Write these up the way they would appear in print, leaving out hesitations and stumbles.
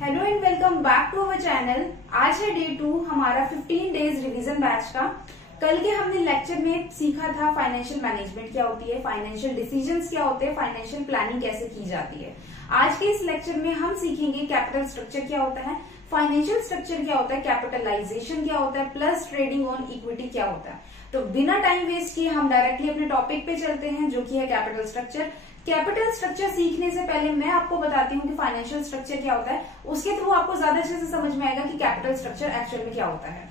Hello and welcome back to our channel. आज है day 2 हमारा 15 डेज रिवीजन बैच का। कल के हमने लेक्चर में सीखा था फाइनेंशियल मैनेजमेंट क्या होती है, फाइनेंशियल डिसीजंस क्या होते हैं, फाइनेंशियल प्लानिंग कैसे की जाती है। आज के इस लेक्चर में हम सीखेंगे कैपिटल स्ट्रक्चर क्या होता है, फाइनेंशियल स्ट्रक्चर क्या होता है, कैपिटलाइजेशन क्या होता है, प्लस ट्रेडिंग ऑन इक्विटी क्या होता है। तो बिना टाइम वेस्ट किए हम डायरेक्टली अपने टॉपिक पे चलते हैं जो कि है कैपिटल स्ट्रक्चर। कैपिटल स्ट्रक्चर सीखने से पहले मैं आपको बताती हूँ कि फाइनेंशियल स्ट्रक्चर क्या होता है, उसके थ्रू आपको ज्यादा अच्छे से समझ में आएगा कि कैपिटल स्ट्रक्चर एक्चुअल में क्या होता है।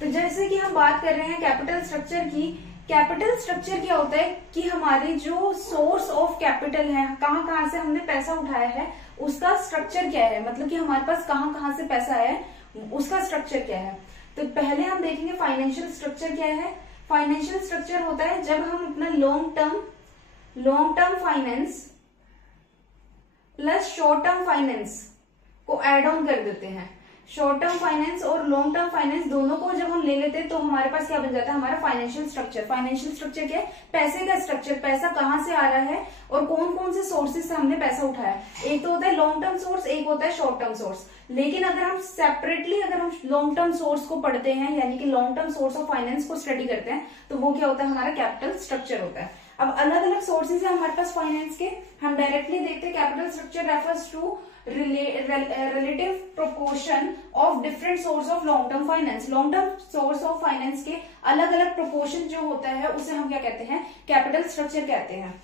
तो जैसे कि हम बात कर रहे हैं कैपिटल स्ट्रक्चर की, कैपिटल स्ट्रक्चर क्या होता है कि हमारे जो सोर्स ऑफ कैपिटल है, कहाँ से हमने पैसा उठाया है, उसका स्ट्रक्चर क्या है, मतलब कि हमारे पास कहाँ से पैसा है उसका स्ट्रक्चर क्या है। तो पहले हम देखेंगे फाइनेंशियल स्ट्रक्चर क्या है। फाइनेंशियल स्ट्रक्चर होता है जब हम अपना long term finance plus short term finance को एड ऑन कर देते हैं। शॉर्ट टर्म फाइनेंस और लॉन्ग टर्म फाइनेंस दोनों को जब हम ले लेते हैं तो हमारे पास क्या बन जाता है, हमारा फाइनेंशियल स्ट्रक्चर। फाइनेंशियल स्ट्रक्चर क्या है, पैसे का स्ट्रक्चर, पैसा कहाँ से आ रहा है और कौन कौन से सोर्सेज से हमने पैसा उठाया। एक तो होता है लॉन्ग टर्म सोर्स, एक होता है शॉर्ट टर्म सोर्स। लेकिन अगर हम सेपरेटली लॉन्ग टर्म सोर्स को पढ़ते हैं, यानी कि long term source of finance को स्टडी करते हैं, तो वो क्या होता है, हमारा कैपिटल स्ट्रक्चर होता है। अब अलग अलग सोर्सेज है हमारे पास फाइनेंस के, हम डायरेक्टली देखते हैं। Capital structure refers to relative proportion of different source of long term finance। long term source of finance के अलग अलग proportion जो होता है उसे हम क्या कहते हैं, कैपिटल स्ट्रक्चर कहते हैं।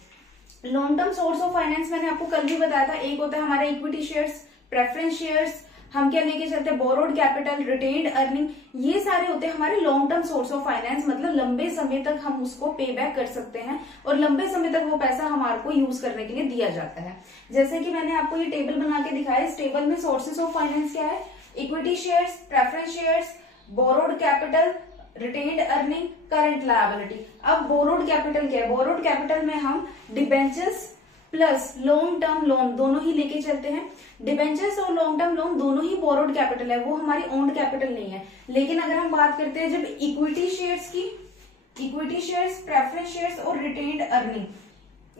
Long term source of finance मैंने आपको कल भी बताया था, एक होता है हमारा इक्विटी शेयर्स, प्रेफरेंस शेयर्स, हम क्या लेके चलते हैं, बोरोड कैपिटल, रिटेन्ड अर्निंग, ये सारे होते हैं हमारे long term source of finance. मतलब लंबे समय तक हम उसको पे बैक कर सकते हैं और लंबे समय तक वो पैसा हमारे को यूज करने के लिए दिया जाता है। जैसे कि मैंने आपको ये टेबल बना के दिखाया, इस टेबल में सोर्सेस ऑफ फाइनेंस क्या है, equity shares, preference shares, borrowed capital, retained earning, current liability. अब बोरोड कैपिटल क्या है, बोरोड कैपिटल में हम debentures plus long term loan दोनों ही लेके चलते हैं। डिबेंचर्स और लॉन्ग टर्म लोन दोनों ही बोरोड कैपिटल है, वो हमारी ओन्ड कैपिटल नहीं है। लेकिन अगर हम बात करते हैं जब इक्विटी शेयर्स की, इक्विटी शेयर्स, प्रेफरेंस शेयर्स और रिटेन्ड अर्निंग,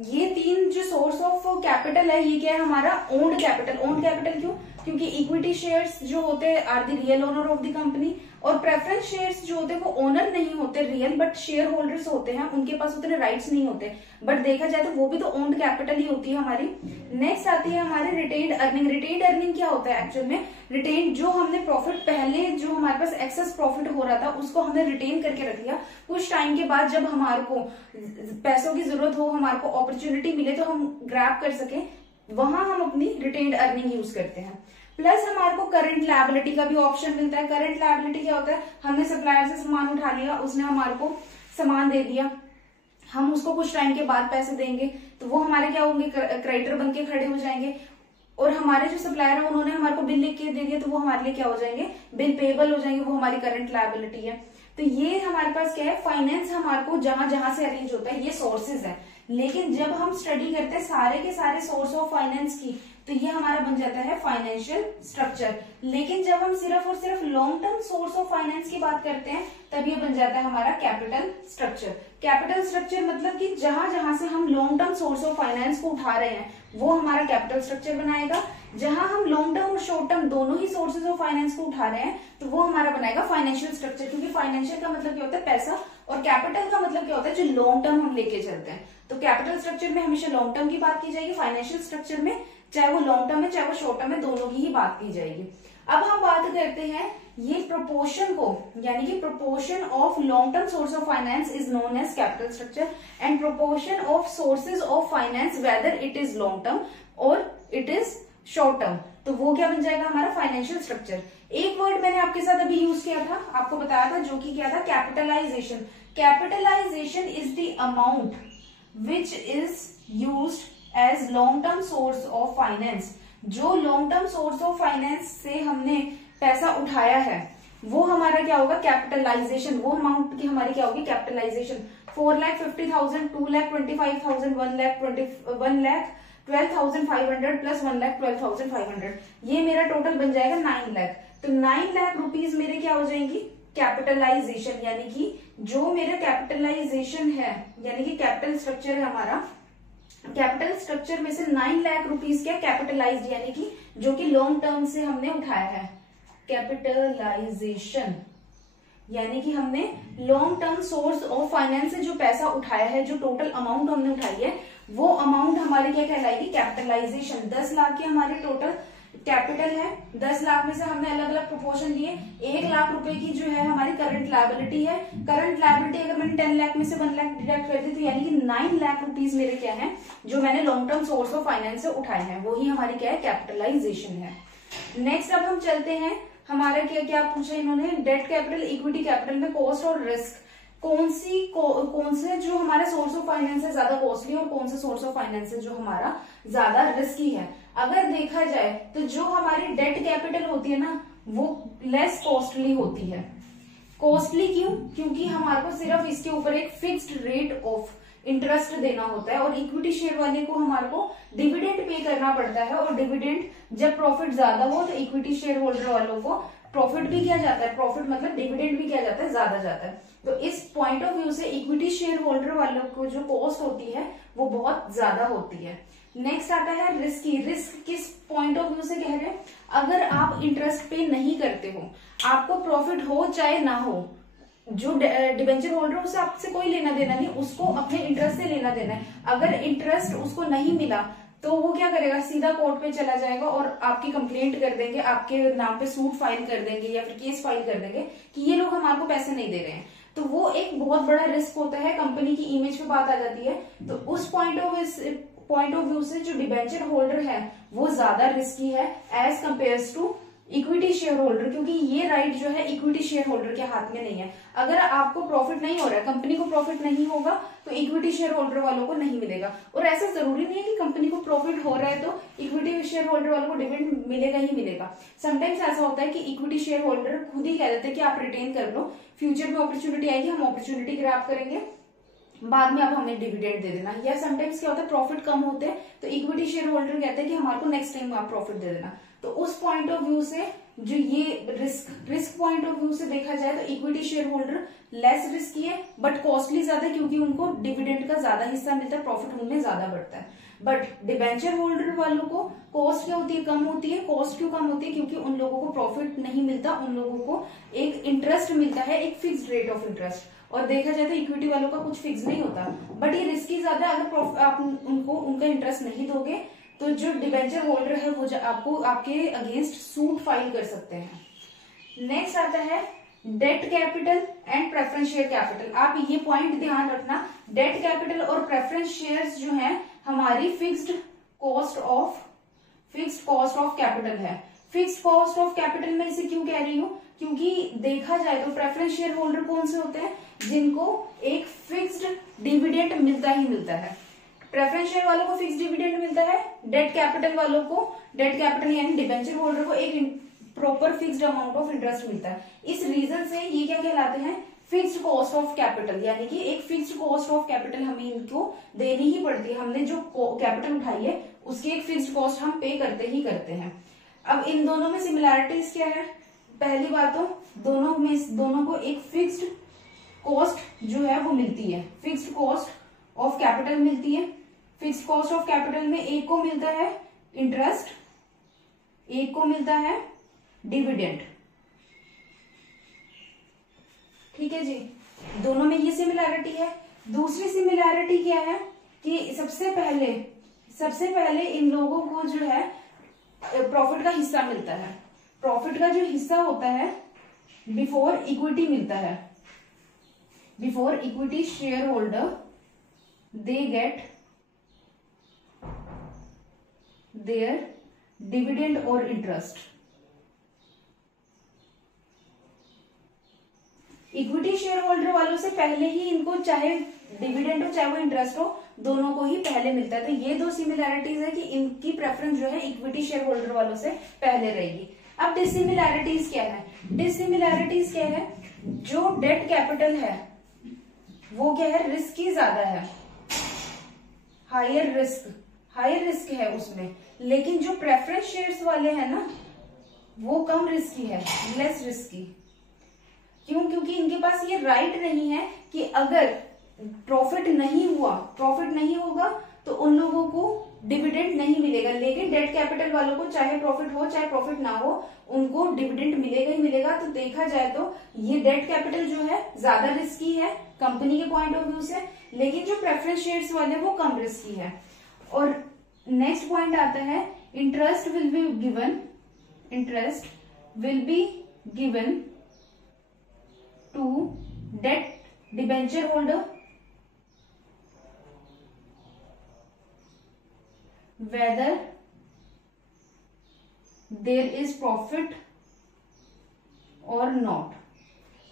ये तीन जो सोर्स ऑफ कैपिटल है, ये क्या है, हमारा ओन्ड कैपिटल। ओन्ड कैपिटल क्यों, क्योंकि इक्विटी शेयर्स जो होते हैं are the real owner of the company, और प्रेफरेंस शेयर्स जो होते हैं वो ओनर नहीं होते रियल, बट शेयर होल्डर्स होते हैं, उनके पास उतने राइट्स नहीं होते, बट देखा जाए तो वो भी तो ओन्ड कैपिटल ही होती है हमारी। नेक्स्ट आती है हमारे रिटेन्ड अर्निंग। रिटेन्ड अर्निंग क्या होता है एक्चुअल में, रिटेन जो हमने प्रॉफिट पहले जो हमारे पास एक्सेस प्रॉफिट हो रहा था उसको हमने रिटेन करके रख लिया। कुछ टाइम के बाद जब हमारे को पैसों की जरूरत हो, हमारे को अपॉर्चुनिटी मिले तो हम ग्रैब कर सके, वहां हम अपनी रिटेन्ड अर्निंग यूज करते हैं। प्लस हमारे को करंट लायबिलिटी का भी ऑप्शन मिलता है। करंट लायबिलिटी क्या होता है, हमने सप्लायर से सामान उठा लिया, उसने हमारे को सामान दे दिया, हम उसको कुछ टाइम के बाद पैसे देंगे, तो वो हमारे क्या होंगे, क्रेडिटर बन के खड़े हो जाएंगे। और हमारे जो सप्लायर है उन्होंने हमारे को बिल लिख के दे दिया, तो वो हमारे लिए क्या हो जाएंगे, बिल पेबल हो जाएंगे, वो हमारी करंट लायबिलिटी है। तो ये हमारे पास क्या है, फाइनेंस हमारे को जहां जहां से अरेंज होता है, ये सोर्सेज है। लेकिन जब हम स्टडी करते हैं सारे के सारे सोर्स ऑफ फाइनेंस की, तो ये हमारा बन जाता है फाइनेंशियल स्ट्रक्चर। लेकिन जब हम सिर्फ और सिर्फ long term source of finance की बात करते हैं, तब ये बन जाता है हमारा कैपिटल स्ट्रक्चर। कैपिटल स्ट्रक्चर मतलब कि जहां जहां से हम long term source of finance को उठा रहे हैं वो हमारा कैपिटल स्ट्रक्चर बनाएगा। जहां हम लॉन्ग टर्म और शॉर्ट टर्म दोनों ही सोर्सेज ऑफ फाइनेंस को उठा रहे हैं तो वो हमारा बनाएगा फाइनेंशियल स्ट्रक्चर। क्योंकि फाइनेंशियल का मतलब क्या होता है, पैसा, और कैपिटल का मतलब क्या होता है, जो लॉन्ग टर्म हम लेके चलते हैं। तो कैपिटल स्ट्रक्चर में हमेशा लॉन्ग टर्म की बात की जाएगी, फाइनेंशियल स्ट्रक्चर में चाहे वो लॉन्ग टर्म है चाहे वो शॉर्ट टर्म है, दोनों की ही बात की जाएगी। अब हम बात करते हैं ये प्रोपोर्शन को, यानी कि proportion of long term source of finance is known as capital structure and proportion of sources of finance whether it is long term और इट इज शॉर्ट टर्म, तो वो क्या बन जाएगा, हमारा फाइनेंशियल स्ट्रक्चर। एक वर्ड मैंने आपके साथ अभी यूज किया था, आपको बताया था, जो कि क्या था, capitalization. Capitalization is the amount which is used as long term source of finance. जो long term source of finance से हमने पैसा उठाया है वो हमारा क्या होगा, कैपिटलाइजेशन। वो अमाउंट की हमारी क्या होगी, कैपिटलाइजेशन। 4,50,000, 2,25,000, 1,12,500 प्लस 1,12,500, ये मेरा टोटल बन जाएगा 9 लाख। तो 9 लाख रुपीज मेरे क्या हो जाएंगी, कैपिटलाइजेशन, यानी कि जो मेरा कैपिटलाइजेशन है, यानी कि कैपिटल स्ट्रक्चर है हमारा, कैपिटल स्ट्रक्चर में से 9 लाख रुपीज क्या कैपिटलाइज्ड, यानी कि जो कि लॉन्ग टर्म से हमने उठाया है। कैपिटलाइजेशन यानी कि हमने long term source of finance से जो पैसा उठाया है, जो टोटल अमाउंट हमने उठाई है, वो अमाउंट हमारी क्या कहलाएगी, कैपिटलाइजेशन। 10 लाख की हमारी टोटल कैपिटल है, 10 लाख में से हमने अलग अलग प्रोपोर्शन लिए। 1 लाख रुपए की जो है हमारी करंट लायबिलिटी है। करंट लायबिलिटी अगर मैंने 10 लाख में से 1 लाख डिडक्ट कर दी तो यानी कि 9 लाख रुपीज मेरे क्या है, जो मैंने long term source of finance से उठाए हैं, वही हमारी क्या है, कैपिटलाइजेशन है। नेक्स्ट अब हम चलते हैं, हमारा क्या क्या पूछा इन्होंने, डेट कैपिटल, इक्विटी कैपिटल में कॉस्ट और रिस्क, कौन से जो हमारा सोर्स ऑफ फाइनेंस है ज्यादा कॉस्टली और कौन सा सोर्स ऑफ फाइनेंस है जो हमारा ज्यादा रिस्की है। अगर देखा जाए तो जो हमारी डेट कैपिटल होती है ना, वो लेस कॉस्टली होती है। कॉस्टली क्यों? क्योंकि हमारे को सिर्फ इसके ऊपर एक फिक्स्ड रेट ऑफ इंटरेस्ट देना होता है, और इक्विटी शेयर वाले को हमारे को डिविडेंड पे करना पड़ता है, और डिविडेंड जब प्रॉफिट ज्यादा हो तो इक्विटी शेयर होल्डर वालों को प्रॉफिट भी किया जाता है, प्रॉफिट मतलब डिविडेंड भी किया जाता है, ज्यादा जाता है। तो इस पॉइंट ऑफ व्यू से इक्विटी शेयर होल्डर वालों को जो कॉस्ट होती है वो बहुत ज्यादा होती है। नेक्स्ट आता है रिस्की। रिस्क किस पॉइंट ऑफ व्यू से कह रहे हैं, अगर आप इंटरेस्ट पे नहीं करते हो, आपको प्रॉफिट हो चाहे ना हो, जो डिबेंचर होल्डर उससे आपसे कोई लेना देना नहीं, उसको अपने इंटरेस्ट से लेना देना है। अगर इंटरेस्ट उसको नहीं मिला तो वो क्या करेगा, सीधा कोर्ट पे चला जाएगा और आपकी कंप्लेंट कर देंगे, आपके नाम पे सूट फाइल कर देंगे या फिर केस फाइल कर देंगे कि ये लोग हमारे को पैसे नहीं दे रहे हैं। तो वो एक बहुत बड़ा रिस्क होता है, कंपनी की इमेज पे बात आ जाती है। तो उस पॉइंट ऑफ व्यू से जो डिबेंचर होल्डर है वो ज्यादा रिस्की है as compare to equity share holder, क्योंकि ये राइट जो है इक्विटी शेयर होल्डर के हाथ में नहीं है। अगर आपको प्रॉफिट नहीं हो रहा है, कंपनी को प्रॉफिट नहीं होगा तो इक्विटी शेयर होल्डर वालों को नहीं मिलेगा। और ऐसा जरूरी नहीं है कि कंपनी को प्रॉफिट हो रहा है तो इक्विटी शेयर होल्डर वालों को डिविडेंड मिलेगा ही मिलेगा। समटाइम्स ऐसा होता है कि इक्विटी शेयर होल्डर खुद ही कह देते हैं कि आप रिटेन कर लो, फ्यूचर में अपॉर्चुनिटी आएगी, हम अपॉर्चुनिटी ग्रैब करेंगे, बाद में आप हमें डिविडेंड दे देना। या समटाइम्स क्या होता है, प्रॉफिट कम होते हैं तो इक्विटी शेयर होल्डर कहते हैं कि हमारे को नेक्स्ट टाइम आप प्रॉफिट दे देना। तो उस पॉइंट ऑफ व्यू से जो ये रिस्क पॉइंट ऑफ व्यू से देखा जाए तो equity share holder less risky है बट कॉस्टली ज्यादा, क्योंकि उनको डिविडेंड का ज्यादा हिस्सा मिलता है, प्रॉफिट उनमें ज्यादा बढ़ता है। बट डिबेंचर होल्डर वालों को कॉस्ट क्या होती है, कम होती है। कॉस्ट क्यों कम होती है, क्योंकि उन लोगों को प्रॉफिट नहीं मिलता, उन लोगों को एक इंटरेस्ट मिलता है, एक फिक्स्ड रेट ऑफ इंटरेस्ट। और देखा जाए तो इक्विटी वालों का कुछ फिक्स नहीं होता, बट ये रिस्की ज्यादा। अगर आप उनको उनका इंटरेस्ट नहीं दोगे तो जो डिबेंचर होल्डर है वो आपको आपके अगेंस्ट सूट फाइल कर सकते हैं। नेक्स्ट आता है debt capital and preference share capital. आप ये पॉइंट ध्यान रखना, डेट कैपिटल और प्रेफरेंस शेयर्स जो है हमारी फिक्स्ड कॉस्ट ऑफ कैपिटल है। फिक्स्ड कॉस्ट ऑफ कैपिटल में इसे क्यों कह रही हूं, क्योंकि देखा जाए तो प्रेफरेंस शेयर होल्डर कौन से होते हैं, जिनको एक फिक्स्ड डिविडेंड मिलता ही मिलता है। प्रेफरेंस शेयर वालों को फिक्स्ड डिविडेंड मिलता है, डेट कैपिटल वालों को, डेट कैपिटल यानी डिबेंचर होल्डर को एक proper fixed amount of interest मिलता है। इस रीजन से ये क्या कहलाते हैं, फिक्स्ड कॉस्ट ऑफ कैपिटल, यानी कि एक फिक्स्ड कॉस्ट ऑफ कैपिटल हमें इनको देनी ही पड़ती है। हमने जो कैपिटल उठाई है उसकी एक फिक्स्ड कॉस्ट हम पे करते ही करते हैं। अब इन दोनों में सिमिलैरिटीज क्या है, पहली बात तो दोनों को एक फिक्स्ड कॉस्ट जो है वो मिलती है, फिक्स्ड कॉस्ट ऑफ कैपिटल मिलती है। फिक्स्ड कॉस्ट ऑफ कैपिटल में एक को मिलता है इंटरेस्ट, एक को मिलता है डिविडेंड। ठीक है जी, दोनों में ये सिमिलैरिटी है। दूसरी सिमिलैरिटी क्या है कि सबसे पहले इन लोगों को जो है प्रॉफिट का हिस्सा मिलता है। प्रॉफिट का जो हिस्सा होता है बिफोर इक्विटी मिलता है, before equity share holder they get their dividend और इंटरेस्ट। इक्विटी शेयर होल्डर वालों से पहले ही इनको चाहे डिविडेंड हो चाहे वो इंटरेस्ट हो, दोनों को ही पहले मिलता है। तो ये दो सिमिलैरिटीज है कि इनकी प्रेफरेंस जो है इक्विटी शेयर होल्डर वालों से पहले रहेगी। अब डिसिमिलैरिटीज क्या है, डिसिमिलैरिटीज क्या है, जो डेट कैपिटल है वो क्या है, रिस्की ज्यादा है, हायर रिस्क है उसमें। लेकिन जो प्रेफरेंस शेयर्स वाले हैं ना वो कम रिस्की है, लेस रिस्की। क्यों, क्योंकि इनके पास ये राइट नहीं है कि अगर प्रॉफिट नहीं होगा तो उन लोगों को डिविडेंड नहीं मिलेगा, लेकिन डेट कैपिटल वालों को चाहे प्रॉफिट हो चाहे प्रॉफिट ना हो उनको डिविडेंड मिलेगा ही मिलेगा। तो देखा जाए तो ये डेट कैपिटल जो है ज्यादा रिस्की है कंपनी के पॉइंट ऑफ व्यू से, लेकिन जो प्रेफरेंस शेयर्स वाले वो कम रिस्की है। और नेक्स्ट पॉइंट आता है interest will be given to debt debenture holder whether there is profit or not।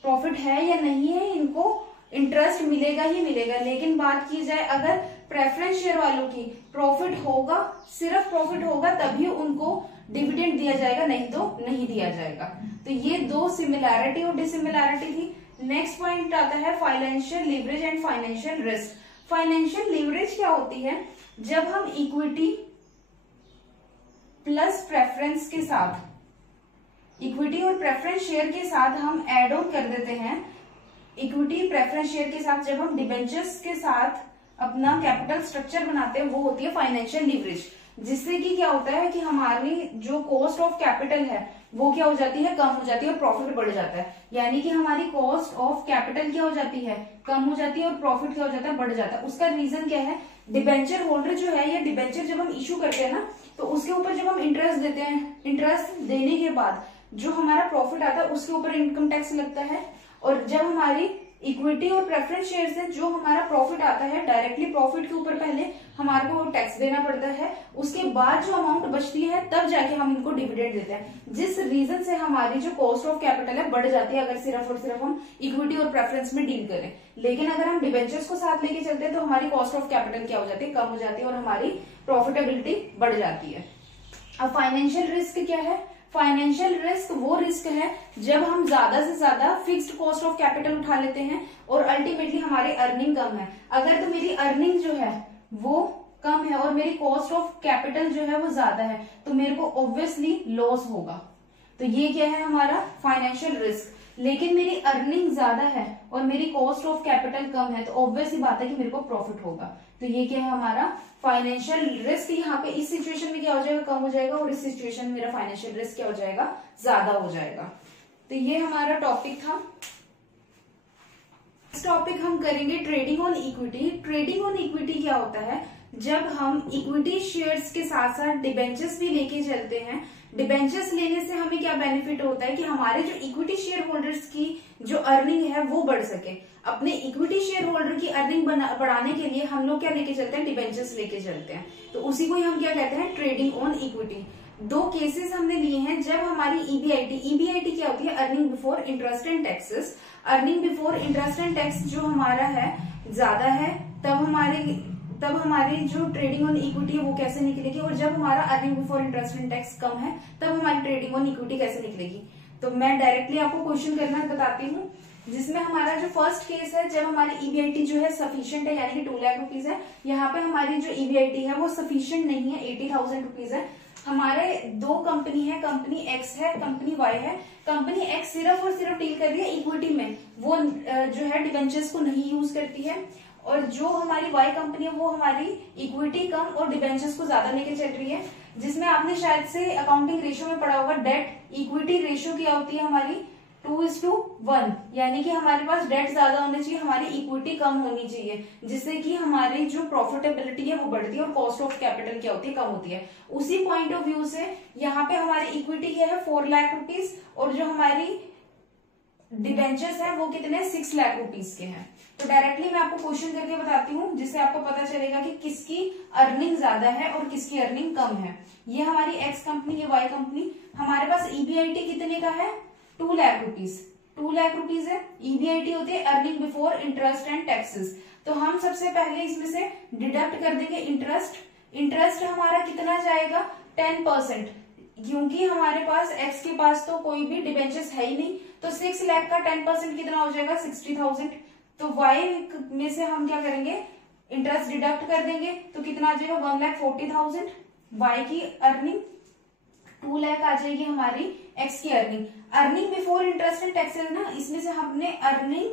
Profit है या नहीं है इनको इंटरेस्ट मिलेगा ही मिलेगा। लेकिन बात की जाए अगर प्रेफरेंस शेयर वालों की प्रॉफिट होगा, सिर्फ प्रॉफिट होगा तभी उनको डिविडेंड दिया जाएगा, नहीं तो नहीं दिया जाएगा। तो ये दो सिमिलैरिटी और डिसिमिलैरिटी थी। नेक्स्ट पॉइंट आता है financial leverage and financial risk. Financial leverage क्या होती है? जब हम इक्विटी प्लस प्रेफरेंस के साथ, इक्विटी और प्रेफरेंस शेयर के साथ हम एड ऑन कर देते हैं, इक्विटी प्रेफरेंस शेयर के साथ जब हम डिबेंचर्स के साथ अपना कैपिटल स्ट्रक्चर बनाते हैं, वो होती है फाइनेंशियल लीवरेज। जिससे कि क्या होता है कि हमारी जो कॉस्ट ऑफ कैपिटल है वो क्या हो जाती है, कम हो जाती है और प्रॉफिट बढ़ जाता है। यानी कि हमारी कॉस्ट ऑफ कैपिटल क्या हो जाती है, कम हो जाती है और प्रॉफिट क्या हो जाता है, बढ़ जाता है। उसका रीजन क्या है? डिबेंचर होल्डर जो है या डिबेंचर जब हम इशू करते हैं ना, तो उसके ऊपर जब हम इंटरेस्ट देते हैं, इंटरेस्ट देने के बाद जो हमारा प्रॉफिट आता है उसके ऊपर इनकम टैक्स लगता है। और जब हमारी इक्विटी और प्रेफरेंस शेयर से जो हमारा प्रॉफिट आता है, डायरेक्टली प्रॉफिट के ऊपर पहले हमारे को टैक्स देना पड़ता है, उसके बाद जो अमाउंट बचती है तब जाके हम इनको डिविडेंड देते हैं। जिस रीजन से हमारी जो कॉस्ट ऑफ कैपिटल है बढ़ जाती है अगर सिर्फ और सिर्फ हम इक्विटी और प्रेफरेंस में डील करें। लेकिन अगर हम डिबेंचर्स को साथ लेके चलते हैं तो हमारी कॉस्ट ऑफ कैपिटल क्या हो जाती है, कम हो जाती है और हमारी प्रॉफिटेबिलिटी बढ़ जाती है। अब फाइनेंशियल रिस्क क्या है? फाइनेंशियल रिस्क वो रिस्क है जब हम ज्यादा से ज्यादा फिक्स्ड कॉस्ट ऑफ कैपिटल उठा लेते हैं और अल्टीमेटली हमारी अर्निंग कम है। अगर तो मेरी अर्निंग जो है वो कम है और मेरी कॉस्ट ऑफ कैपिटल जो है वो ज्यादा है तो मेरे को ऑब्वियसली लॉस होगा। तो ये क्या है हमारा फाइनेंशियल रिस्क। लेकिन मेरी अर्निंग ज्यादा है और मेरी कॉस्ट ऑफ कैपिटल कम है तो ऑब्वियस ही बात है कि मेरे को प्रॉफिट होगा। तो ये क्या है हमारा फाइनेंशियल रिस्क। यहाँ पे इस सिचुएशन में क्या हो जाएगा, कम हो जाएगा और इस सिचुएशन में मेरा फाइनेंशियल रिस्क क्या हो जाएगा, ज्यादा हो जाएगा। तो ये हमारा टॉपिक था। इस टॉपिक हम करेंगे trading on equity. Trading on equity क्या होता है? जब हम इक्विटी शेयर्स के साथ साथ डिबेंचर्स भी लेके चलते हैं। डिबेंचर्स लेने से हमें क्या बेनिफिट होता है कि हमारे जो इक्विटी शेयर होल्डर्स की जो अर्निंग है वो बढ़ सके। अपने इक्विटी शेयर होल्डर की अर्निंग बढ़ाने के लिए हम लोग क्या लेके चलते हैं, डिबेंचर्स लेके चलते हैं। तो उसी को ही हम क्या कहते हैं, ट्रेडिंग ऑन इक्विटी। दो केसेस हमने लिए हैं जब हमारी ईबीआईटी क्या होती है, earning before interest and taxes. Earning before interest and tax जो हमारा है ज्यादा है तब हमारी जो ट्रेडिंग ऑन इक्विटी है वो कैसे निकलेगी, और जब हमारा earning before interest and tax कम है तब हमारी ट्रेडिंग ऑन इक्विटी कैसे निकलेगी। तो मैं डायरेक्टली आपको क्वेश्चन करना बताती हूँ, जिसमें हमारा जो फर्स्ट केस है जब हमारी ईबीआईटी जो है सफिशिएंट है यानी कि 2 लाख रुपीज है। यहाँ पे हमारी जो ईबीआईटी है वो सफिशिएंट नहीं है, 80,000 रुपीज है। हमारे दो कंपनी है, कंपनी एक्स है, कंपनी वाई है। कंपनी एक्स सिर्फ और सिर्फ डील कर रही है इक्विटी में, वो जो है डिबेंचर्स को नहीं यूज करती है। और जो हमारी वाई कंपनी है वो हमारी इक्विटी कम और डिबेंचर्स को ज्यादा लेके चल रही है। जिसमें आपने शायद से अकाउंटिंग रेशियो में पढ़ा होगा, डेट इक्विटी रेशियो क्या होती है हमारी 2:1, यानी कि हमारे पास डेट ज्यादा होना चाहिए, हमारी इक्विटी कम होनी चाहिए, जिससे कि हमारी जो प्रॉफिटेबिलिटी है वो बढ़ती है और कॉस्ट ऑफ कैपिटल क्या होती है, कम होती है। उसी पॉइंट ऑफ व्यू से यहाँ पे हमारी इक्विटी क्या है 4 लाख रुपीज और जो हमारी डिबेंचर्स है वो कितने 6 लाख रुपीज के हैं। तो डायरेक्टली मैं आपको क्वेश्चन करके बताती हूँ जिससे आपको पता चलेगा कि किसकी अर्निंग ज्यादा है और किसकी अर्निंग कम है। ये हमारी एक्स कंपनी, ये वाई कंपनी। हमारे पास ईबीआईटी कितने का है 2 लाख रुपीज, 2 लाख रुपीज है। ईबीआईटी होती है earning before interest and taxes. तो हम सबसे पहले इसमें से डिडक्ट कर देंगे इंटरेस्ट। इंटरेस्ट हमारा कितना जाएगा 10%, क्योंकि हमारे पास एक्स के पास तो कोई भी डिबेंचर्स है ही नहीं, तो 6 लाख का 10% कितना हो जाएगा 60,000। तो वाई में से हम क्या करेंगे, इंटरेस्ट डिडक्ट कर देंगे तो कितना आ जाएगा 1,40,000। वाई की अर्निंग 2 लाख आ जाएगी हमारी एक्स की earning. Earning before interest and taxes ना, इसमें से हमने अर्निंग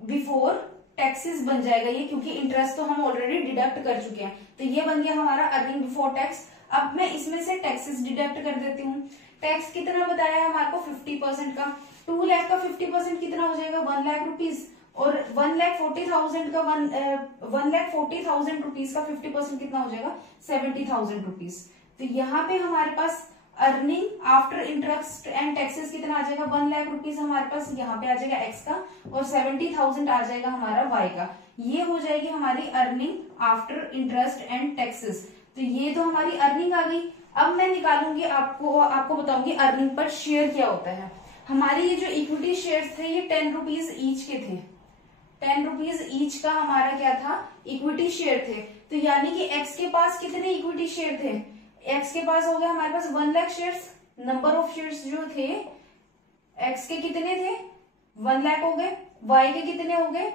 बिफोर टैक्सेस बन जाएगा ये, क्योंकि इंटरेस्ट तो हम ऑलरेडी डिडक्ट कर चुके हैं। तो ये बन गया हमारा अर्निंग बिफोर टैक्स। अब मैं इसमें से टैक्सेस डिडक्ट कर देती हूँ। टैक्स कितना बताया है हमारे को 50% का। 2 लाख का 50% कितना हो जाएगा 1 लाख रुपीज, और 1,40,000 का 1,40,000 रुपीज का 50% कितना हो जाएगा 70,000 रुपीज। तो यहाँ पे हमारे पास earning after interest and taxes कितना आ जाएगा 1 लाख रुपीज हमारे पास यहाँ पे आ जाएगा एक्स का, और 70,000 आ जाएगा हमारा वाई का। ये हो जाएगी हमारी earning after interest and taxes. तो ये तो हमारी अर्निंग आ गई। अब मैं निकालूंगी आपको बताऊंगी अर्निंग पर शेयर क्या होता है। हमारे ये जो इक्विटी शेयर्स थे ये 10 रुपीज ईच के थे। 10 रुपीज ईच का हमारा क्या था इक्विटी शेयर थे। तो यानी कि एक्स के पास कितने इक्विटी शेयर थे, एक्स के पास हो गया हमारे पास 1 lakh shares. Number of shares जो थे एक्स के कितने थे 1 लाख हो गए, वाई के कितने हो गए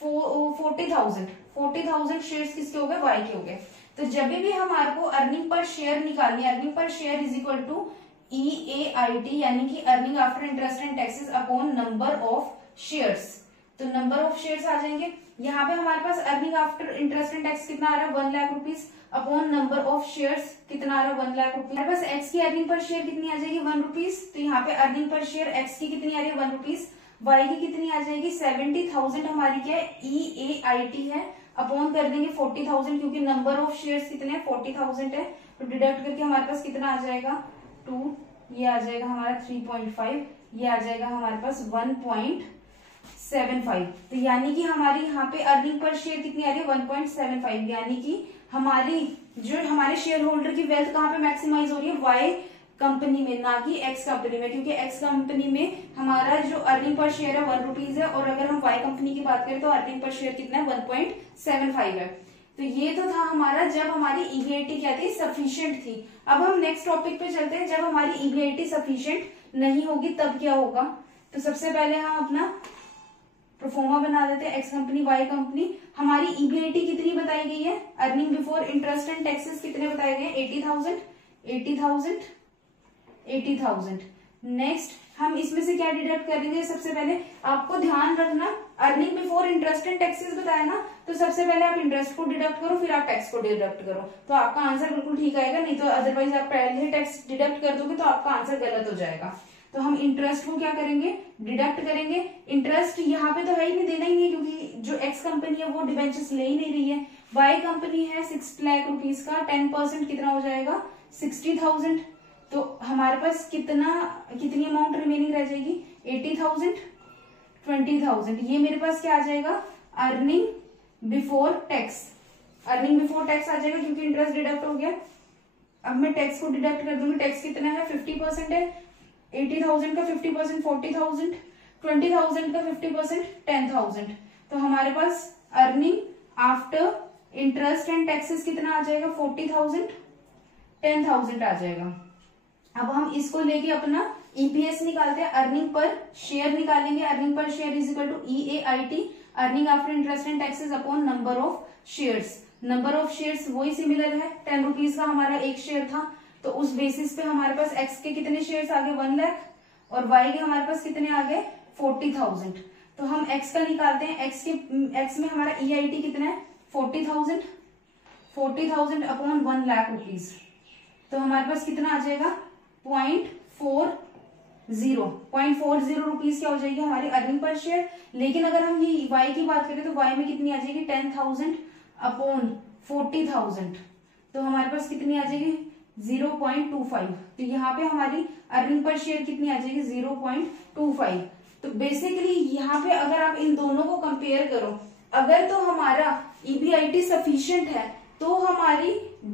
40,000 शेयर्स किसके हो गए वाई के हो गए। तो जब भी हमारे को अर्निंग पर शेयर निकालनी है, अर्निंग पर share is equal to EAIT यानी कि earning after interest and taxes upon number of shares. तो नंबर ऑफ शेयर्स आ जाएंगे। यहाँ पे हमारे पास earning after interest and tax कितना आ रहा है 1 lakh rupees upon number of shares कितना आ रहा है 1 लाख रुपीज। हमारे पास एक्स की अर्निंग पर शेयर कितनी आ जाएगी 1 रुपीज। तो यहाँ पे अर्निंग पर शेयर एक्स की कितनी आ रही है 1 रुपीज, वाई की कितनी आ जाएगी 70,000 हमारी क्या है EAIT है, अपॉन कर देंगे 40,000 क्योंकि नंबर ऑफ शेयर्स कितने हैं 40,000 है। तो डिडक्ट करके हमारे पास कितना आ जाएगा 2, ये आ जाएगा हमारा 3.5, ये आ जाएगा हमारे पास 1.75। तो यानी कि हमारी यहाँ पे अर्निंग पर शेयर कितनी आ रही है 1.75, यानी कि हमारी जो हमारे शेयर होल्डर की वेल्थ कहाँ पे मैक्सिमाइज हो रही है वाई कंपनी में, ना कि एक्स कंपनी में, क्योंकि एक्स कंपनी में हमारा जो अर्निंग पर शेयर है 1 रुपीज है, और अगर हम वाई कंपनी की बात करें तो अर्निंग पर शेयर कितना है 1.75 है। तो ये तो था हमारा जब हमारी EBIT क्या थी सफिशिएंट थी। अब हम नेक्स्ट टॉपिक पे चलते हैं, जब हमारी EBIT सफिशिएंट नहीं होगी तब क्या होगा। तो सबसे पहले हम अपना प्रोफोर्मा बना देते हैं एक्स कंपनी वाई कंपनी। हमारी EBIT कितनी बताई गई है, earning before interest and taxes कितने बताए गए 80,000। नेक्स्ट हम इसमें से क्या डिडक्ट करेंगे, सबसे पहले आपको ध्यान रखना earning before interest and taxes बताया ना, तो सबसे पहले आप इंटरेस्ट को डिडक्ट करो फिर आप टैक्स को डिडक्ट करो, तो आपका आंसर बिल्कुल ठीक आएगा। नहीं तो अदरवाइज आप पहले टैक्स डिडक्ट कर दोगे तो आपका आंसर गलत हो जाएगा। तो हम इंटरेस्ट को क्या करेंगे डिडक्ट करेंगे। इंटरेस्ट यहाँ पे तो है ही नहीं, देना ही नहीं, क्योंकि जो एक्स कंपनी है वो डिबेंचर्स ले ही नहीं रही है। वाई कंपनी है 6 लाख रुपीज का 10% कितना हो जाएगा 60,000। तो हमारे पास कितनी अमाउंट रिमेनिंग रह जाएगी 80,000, 20,000। ये मेरे पास क्या आ जाएगा earning before tax, earning before tax आ जाएगा क्योंकि इंटरेस्ट डिडक्ट हो गया। अब मैं टैक्स को डिडक्ट कर दूंगी, टैक्स कितना है 50% है, 80,000 का 50% 40,000, 20,000 का 50% 10,000। तो हमारे पास earning after interest and taxes कितना आ जाएगा 40,000, 10,000 आ जाएगा। अब हम इसको लेके अपना EPS निकालते हैं, अर्निंग पर शेयर निकालेंगे। अर्निंग पर share is equal to EAIT earning after interest and taxes upon number of shares. Number of shares वही सिमिलर है, 10 रुपीज का हमारा एक शेयर था, तो उस बेसिस पे हमारे पास एक्स के कितने शेयर्स आ गए 1 लाख, और वाई के हमारे पास कितने आ गए 40,000। तो हम एक्स का निकालते हैं, एक्स में हमारा EIT कितना है 40,000 अपॉन 1 लाख रुपीज। तो हमारे पास कितना आ जाएगा 0.40 रुपीज क्या हो जाएगी हमारी अर्निंग पर शेयर। लेकिन अगर हम ये वाई की बात करें तो वाई में कितनी आ जाएगी 10,000 अपॉन 40,000, तो हमारे पास कितनी आ जाएगी 0.25। तो यहाँ पे हमारी अर्निंग पर शेयर कितनी आ जाएगी 0.25। तो बेसिकली यहाँ पे अगर आप इन दोनों को कंपेयर करो, अगर तो हमारा EBIT सफिशिएंट है तो हमारी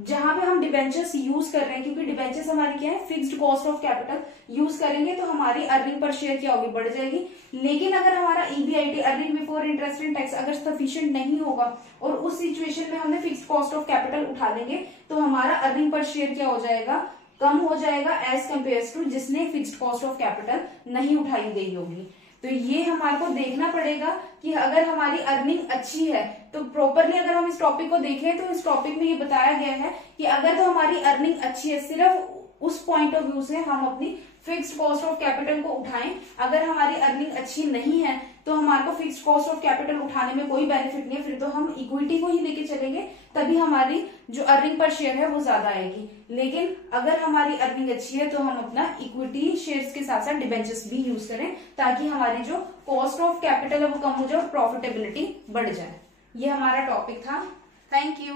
जहां पे हम डिबेंचर्स यूज कर रहे हैं, क्योंकि डिबेंचर्स हमारी क्या है fixed cost of capital use करेंगे, तो हमारी अर्निंग पर शेयर क्या होगी बढ़ जाएगी। लेकिन अगर हमारा EBIT earning before interest and tax अगर सफिशिएंट नहीं होगा और उस सिचुएशन में हमने फिक्स्ड कॉस्ट ऑफ कैपिटल उठा लेंगे, तो हमारा अर्निंग पर शेयर क्या हो जाएगा कम हो जाएगा एज कम्पेयर टू जिसने फिक्स्ड कॉस्ट ऑफ कैपिटल नहीं उठाई गई होगी। तो ये हमारे को देखना पड़ेगा कि अगर हमारी अर्निंग अच्छी है तो प्रॉपरली अगर हम इस टॉपिक को देखें तो इस टॉपिक में ये बताया गया है कि अगर तो हमारी अर्निंग अच्छी है, सिर्फ उस पॉइंट ऑफ व्यू से हम अपनी फिक्स्ड कॉस्ट ऑफ कैपिटल को उठाएं। अगर हमारी अर्निंग अच्छी नहीं है तो हमारे को फिक्स्ड कॉस्ट ऑफ कैपिटल उठाने में कोई बेनिफिट नहीं है, फिर तो हम इक्विटी को ही लेके चलेंगे, तभी हमारी जो अर्निंग पर शेयर है वो ज्यादा आएगी। लेकिन अगर हमारी अर्निंग अच्छी है तो हम अपना इक्विटी शेयर्स के साथ साथ डिबेंचर्स भी यूज करें, ताकि हमारी जो कॉस्ट ऑफ कैपिटल है वो कम हो जाए और प्रॉफिटेबिलिटी बढ़ जाए। ये हमारा टॉपिक था। Thank you.